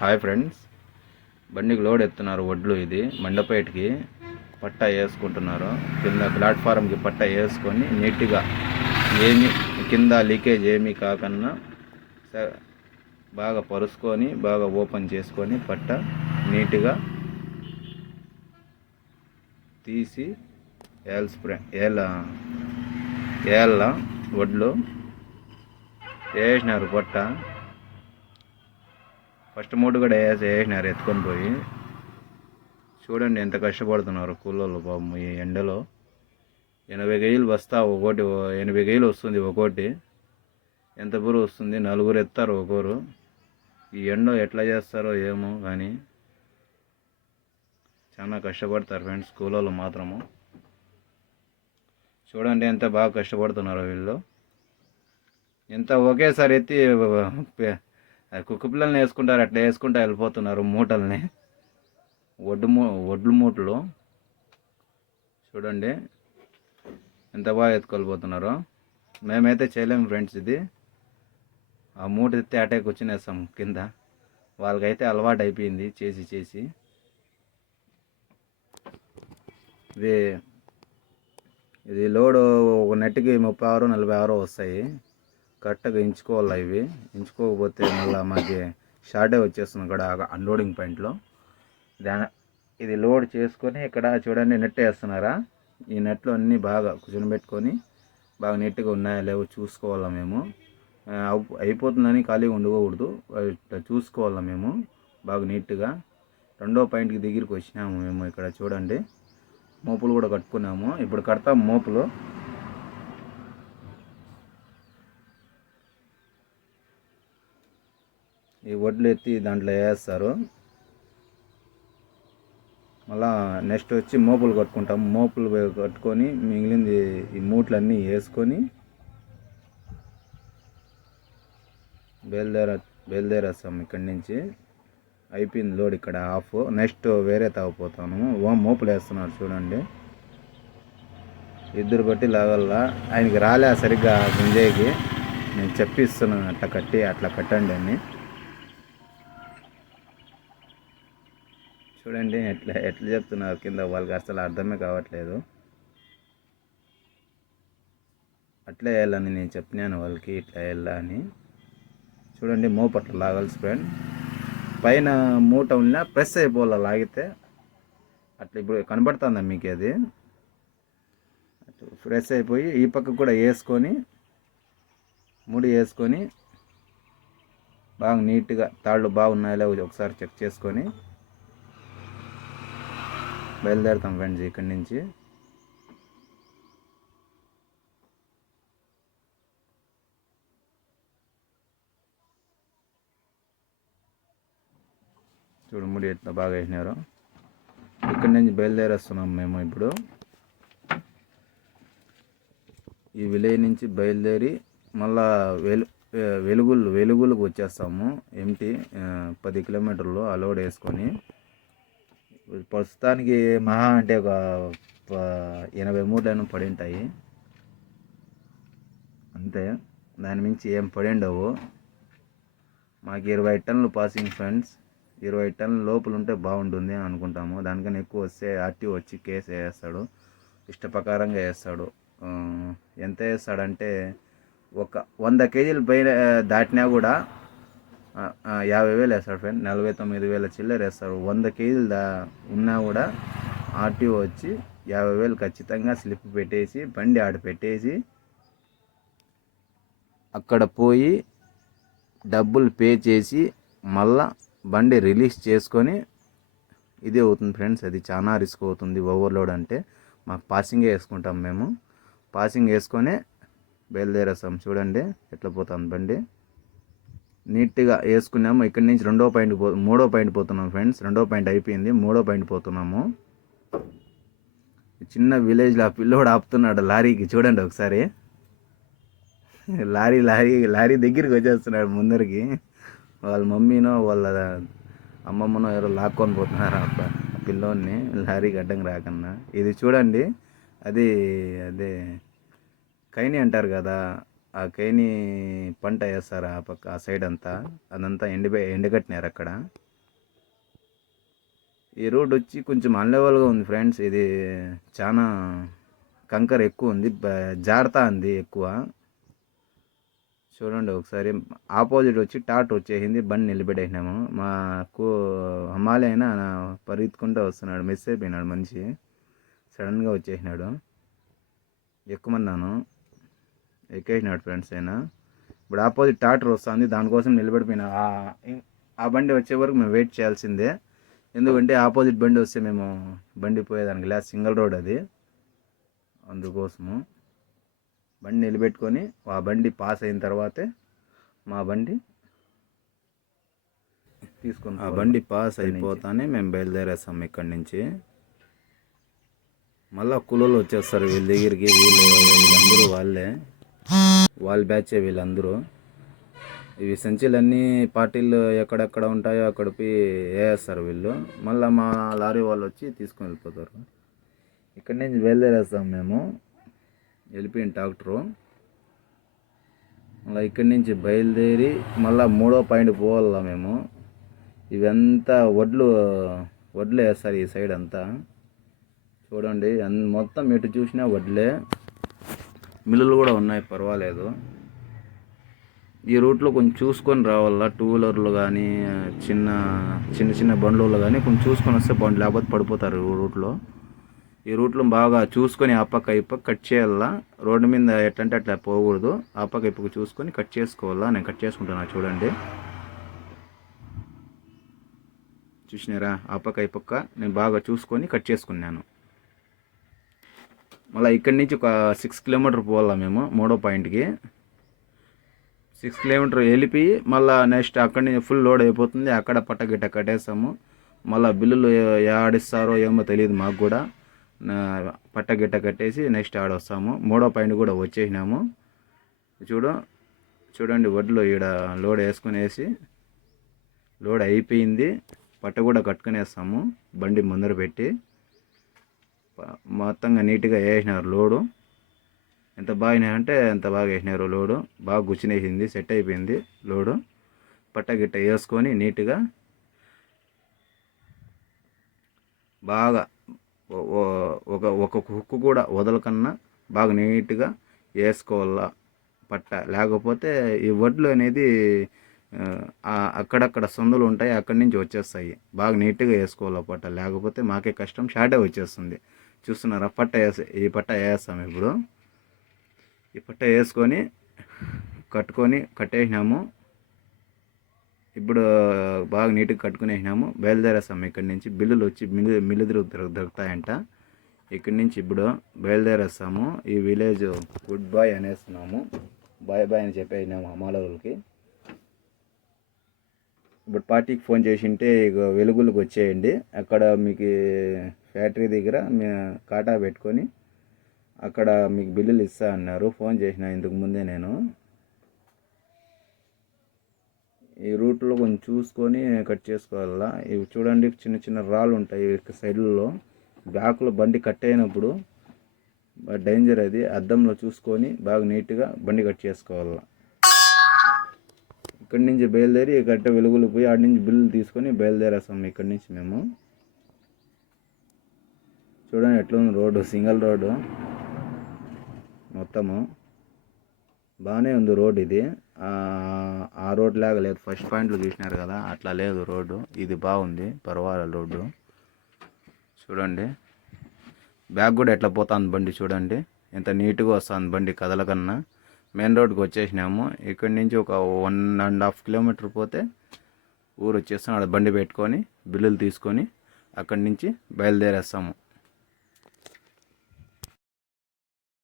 Hi friends, బండికి load ఎత్తున్నారు వడ్లు. ఇది మండపేటకి పట్టా వేసుకుంటున్నారు. కింద ప్లాట్ఫారంకి పట్టా వేసుకొని నీట్గా ఏమి కింద లీకేజ్ ఏమీ కాకుండా బాగా పరుచుకొని బాగా ఓపెన్ చేసుకొని పట్టా నీట్గా తీసి ఏళ్ళ వడ్లు వేసినారు. పట్ట ఫస్ట్ మూడు కూడా వేసినారు ఎత్తుకొని పోయి. చూడండి ఎంత కష్టపడుతున్నారు కూలోళ్ళు పాపం. ఈ ఎండలో 80 కేజీలు బస్తా ఒకటి, 80 కేజీలు వస్తుంది ఒకటి. ఎంత బరువు వస్తుంది? నలుగురు ఎత్తారు ఒకరు. ఈ ఎండ ఎట్లా చేస్తారో ఏమో కానీ చాలా కష్టపడతారు ఫ్రెండ్స్ కూలోళ్ళు మాత్రము. చూడండి ఎంత బాగా కష్టపడుతున్నారో వీళ్ళు. ఎంత ఒకేసారి ఎత్తి కుక్క పిల్లల్ని వేసుకుంటారు అట్లా వేసుకుంటూ వెళ్ళిపోతున్నారు మూటల్ని, వడ్లు మూటలు. చూడండి ఎంత బాగా ఎత్తుకెళ్ళిపోతున్నారో. మేమైతే చేయలేము ఫ్రెండ్స్. ఇది ఆ మూట ఎత్తి అటాక్ వచ్చినేస్తాం కింద. వాళ్ళకైతే అలవాటు అయిపోయింది చేసి చేసి. ఇది లోడు ఒక నెట్కి 36, 46 వస్తాయి. కరెక్ట్గా ఎంచుకోవాలి. ఇవి ఎంచుకోకపోతే మళ్ళీ మాకు షార్టే వచ్చేస్తుంది ఇక్కడ అన్లోడింగ్ పాయింట్లో. ఇది లోడ్ చేసుకొని ఇక్కడ చూడండి నెట్ వేస్తున్నారా. ఈ నెట్లో అన్నీ బాగా కూర్చొని బాగా నీట్గా ఉన్నాయా లేవో చూసుకోవాలా మేము. అయిపోతుందని ఖాళీగా ఉండకూడదు, చూసుకోవాలా మేము బాగా నీట్గా. రెండో పాయింట్కి దగ్గరికి వచ్చినాము మేము. ఇక్కడ చూడండి మోపులు కూడా కట్టుకున్నాము. ఇప్పుడు కడతాం మోపులు. ఈ వడ్లు ఎత్తి దాంట్లో వేస్తారు. మళ్ళా నెక్స్ట్ వచ్చి మోపులు కట్టుకుంటాము. మోపులు కట్టుకొని మిగిలింది ఈ మూటలన్నీ వేసుకొని బయలుదేరేస్తాం ఇక్కడి నుంచి. అయిపోయింది లోడ్ ఇక్కడ ఆఫ్. నెక్స్ట్ వేరే తాగిపోతాను. మోపులు వేస్తున్నారు చూడండి. ఇద్దరు కొట్టి లాగల్లా. ఆయనకి రాలే సరిగ్గా గుంజేకి. నేను చెప్పిస్తున్నాను అట్లా కట్టండి అని. చూడండి ఎట్లా చెప్తున్నారు కింద. వాళ్ళకి అసలు అర్థమే కావట్లేదు. అట్లే వేయాలని నేను చెప్పినాను వాళ్ళకి, ఇట్లా వేయాలా అని. చూడండి మోపట్ల లాగాల్సి ఫ్రెండ్. పైన మూట ఉన్నా ప్రెస్ అయిపోవాలా లాగితే. అట్లా ఇప్పుడు కనబడుతుందా మీకు? అది ప్రెస్ అయిపోయి ఈ పక్క కూడా వేసుకొని ముడి వేసుకొని బాగా నీట్గా తాళ్ళు బాగున్నాయో ఒకసారి చెక్ చేసుకొని బయలుదేరుతాం ఫ్రెండ్స్ ఇక్కడి నుంచి. చూడు ముడి ఎట్లా బాగా వేసినారు. ఇక్కడి నుంచి బయలుదేరేస్తున్నాం మేము ఇప్పుడు. ఈ విలేజ్ నుంచి బయలుదేరి మళ్ళా వెలుగులకు వచ్చేస్తాము. ఎంటీ 10 కిలోమీటర్లు అలోడ్ వేసుకొని. ప్రస్తుతానికి మహా అంటే ఒక 80 మూటలను పడి ఉంటాయి అంతే. దాని మించి ఏం పడిండవు. మాకు 20 టన్నులు పాసింగ్ ఫ్రెండ్స్. 20 టన్నుల లోపల ఉంటే బాగుంటుంది అనుకుంటాము. దానికన్నా ఎక్కువ వస్తే ఆర్టీఓ వచ్చి కేసు వేస్తాడు. ఇష్ట ప్రకారంగా వేస్తాడు. ఎంత వేస్తాడంటే ఒక 100 కేజీలు పైన దాటినా కూడా 50,000 వేస్తాడు ఫ్రెండ్. 49,000 చిల్లర వేస్తాడు. 100 కేజీలు ఉన్నా కూడా ఆర్టీఓ వచ్చి 50,000 ఖచ్చితంగా స్లిప్ పెట్టేసి బండి ఆడ పెట్టేసి అక్కడ పోయి డబ్బులు పే చేసి మళ్ళా బండి రిలీజ్ చేసుకొని ఇదే అవుతుంది ఫ్రెండ్స్. అది చాలా రిస్క్ అవుతుంది ఓవర్లోడ్ అంటే. మాకు పాసింగే వేసుకుంటాం మేము. పాసింగ్ వేసుకొని బయలుదేరేస్తాం. చూడండి ఎట్లా పోతాం బండి. నీట్గా వేసుకున్నాము. ఇక్కడి నుంచి మూడో పాయింట్ పోతున్నాం ఫ్రెండ్స్. రెండో పాయింట్ అయిపోయింది, మూడో పాయింట్ పోతున్నాము. చిన్న విలేజ్లో ఆ పిల్లోడు ఆపుతున్నాడు లారీకి. చూడండి ఒకసారి. లారీ దగ్గరికి వచ్చేస్తున్నాడు ముందరికి. వాళ్ళ మమ్మీనో వాళ్ళ అమ్మమ్మనో ఎవరో లాక్కొని పోతున్నారు ఆ పిల్లోడిని లారీకి అడ్డం రాకన్నా. ఇది చూడండి అదే కైని అంటారు కదా, ఆ కైని పంట వేస్తారు ఆ పక్క ఆ సైడ్ అంతా. అదంతా ఎండగట్టినారు అక్కడ. ఈ రోడ్ వచ్చి కొంచెం అన్లెవెల్గా ఉంది ఫ్రెండ్స్. ఇది చాలా కంకర ఎక్కువ ఉంది, జారుతా ఉంది ఎక్కువ. చూడండి ఒకసారి. ఆపోజిట్ వచ్చి టాట్ వచ్చేసింది, బండి నిలబెట్టేసినాము. మాకు హమాలి అయినా పరిగెత్తుకుంటూ వస్తున్నాడు, మిస్ అయిపోయినాడు మనిషి. సడన్గా వచ్చేసినాడు, ఎక్కుమన్నాను, ఎక్కేసినాడు ఫ్రెండ్స్. అయినా ఇప్పుడు ఆపోజిట్ టాటర్ వస్తుంది, దానికోసం నిలబడిపోయినా. ఆ బండి వచ్చే వరకు మేము వెయిట్ చేయాల్సిందే, ఎందుకంటే ఆపోజిట్ బండి వస్తే మేము బండి పోయేదానికి లేదు, సింగిల్ రోడ్ అది. అందుకోసము బండి నిలబెట్టుకొని ఆ బండి పాస్ అయిన తర్వాతే మా బండి తీసుకొని, ఆ బండి పాస్ అయిపోతానే మేము బయలుదేరేస్తాం ఇక్కడి నుంచి. మళ్ళీ కూలోళ్ళు వచ్చేస్తారు వీళ్ళ దగ్గరికి. వీళ్ళందరూ వాళ్ళ బ్యాచే వీళ్ళందరూ. ఇవి సంచులన్నీ పార్టీలు ఎక్కడెక్కడ ఉంటాయో అక్కడికి వేస్తారు వీళ్ళు. మళ్ళీ మా లారీ వాళ్ళు వచ్చి తీసుకొని వెళ్ళిపోతారు. ఇక్కడి నుంచి బయలుదేరేస్తాం మేము, వెళ్ళిపోయిన ట్రాక్టరు. మళ్ళీ ఇక్కడి నుంచి బయలుదేరి మళ్ళీ 3వ పాయింట్ పోవాలా మేము. ఇవంతా వడ్లు వేస్తారు ఈ సైడ్ అంతా. చూడండి మొత్తం ఎటు చూసినా వడ్లే. మిల్లులు కూడా ఉన్నాయి, పర్వాలేదు. ఈ రూట్లో కొంచెం చూసుకొని రావాలా. టూ వీలర్లు కానీ చిన్న బండ్లు కానీ కొంచెం చూసుకొని వస్తే బాగుంది, లేకపోతే పడిపోతారు ఈ రూట్లో. ఈ రూట్లో బాగా చూసుకొని ఆ పక్క ఈ పక్క కట్ చేయాలా. రోడ్డు మీద ఎట్లంటే అట్లా పోకూడదు, ఆ పక్క ఈ పక్క చూసుకొని కట్ చేసుకోవాలా. నేను కట్ చేసుకుంటున్నా చూడండి, చూసినారా? ఆ పక్క ఈ పక్క నేను బాగా చూసుకొని కట్ చేసుకున్నాను. మళ్ళీ ఇక్కడి నుంచి ఒక 6 కిలోమీటర్ పోవాలా మేము 3వ పాయింట్కి. 6 కిలోమీటర్ వెళ్ళిపోయి మళ్ళీ నెక్స్ట్ అక్కడి నుంచి ఫుల్ లోడ్ అయిపోతుంది. అక్కడ పట్టగిట్ట కట్టేస్తాము. మళ్ళీ బిల్లులు ఆడిస్తారో ఏమో తెలియదు మాకు కూడా. పట్టగిట్ట కట్టేసి నెక్స్ట్ ఆడొస్తాము. 3వ పాయింట్ కూడా వచ్చేసినాము. చూడండి వడ్లు ఈడ లోడ్ వేసుకునేసి లోడ్ అయిపోయింది. పట్ట కూడా కట్టుకునేస్తాము బండి ముందర పెట్టి. మొత్తంగా నీట్గా వేసినారు లోడు. ఎంత బాగా అంటే ఎంత బాగా వేసినారు లోడు. బాగా గుచ్చినేసింది, సెట్ అయిపోయింది లోడు. పట్ట గిట్ట వేసుకొని నీట్గా బాగా ఒక హుక్కు కూడా వదలకన్నా బాగా నీట్గా వేసుకోవాల పట్ట. లేకపోతే ఈ వడ్లు అనేది అక్కడక్కడ సందులు ఉంటాయి, అక్కడి నుంచి వచ్చేస్తాయి. బాగా నీట్గా వేసుకోవాలి పట్ట, లేకపోతే మాకే కష్టం, షార్టే వచ్చేస్తుంది. చూస్తున్నారా? ఈ పట్ట వేస్తాము ఇప్పుడు. ఈ పట్ట వేసుకొని కట్టేసినాము. ఇప్పుడు బాగా నీట్గా కట్టుకునేసినాము. బయలుదేరేస్తాము ఇక్కడి నుంచి. బిల్లులు వచ్చి మిల్లు దొరుకుతాయంట. ఇక్కడి నుంచి ఇప్పుడు బయలుదేరేస్తాము. ఈ విలేజ్ గుడ్ బాయ్ అనేస్తున్నాము. బాయ్ అని చెప్పేసినాము అమ్మాలకి. ఇప్పుడు పార్టీకి ఫోన్ చేసింటే ఇక వెలుగులకు వచ్చేయండి, అక్కడ మీకు ఫ్యాక్టరీ దగ్గర కాటా పెట్టుకొని అక్కడ మీకు బిల్లులు ఇస్తా అన్నారు. ఫోన్ చేసిన ఇంతకు ముందే నేను. ఈ రూట్లో కొంచెం చూసుకొని కట్ చేసుకోవాలా. ఇవి చూడండి, చిన్న రాళ్ళు ఉంటాయి సైడ్లలో. బ్యాక్లో బండి కట్ అయినప్పుడు డేంజర్ అది. అద్దంలో చూసుకొని బాగా నీట్గా బండి కట్ చేసుకోవాలా. ఇక్కడి నుంచి బయలుదేరి కట్ట వెలుగులు పోయి ఆడి నుంచి బిల్లులు తీసుకొని బయలుదేరేస్తాం ఇక్కడి నుంచి మేము. చూడండి ఎట్లా ఉంది రోడ్డు, సింగిల్ రోడ్డు మొత్తము. బాగానే ఉంది రోడ్డు ఇది. ఆ రోడ్ లాగా లేదు, ఫస్ట్ పాయింట్లో చూసినారు కదా అట్లా లేదు రోడ్డు. ఇది బాగుంది, పర్వాలేదు రోడ్డు. చూడండి బ్యాగ్ కూడా ఎట్లా పోతుంది బండి, చూడండి ఎంత నీట్గా వస్తుంది బండి కదలకన్నా. మెయిన్ రోడ్కి వచ్చేసినాము. ఇక్కడి నుంచి ఒక 1.5 కిలోమీటర్ పోతే ఊరు వచ్చేస్తాం. అక్కడ బండి పెట్టుకొని బిల్లులు తీసుకొని అక్కడి నుంచి బయలుదేరేస్తాము.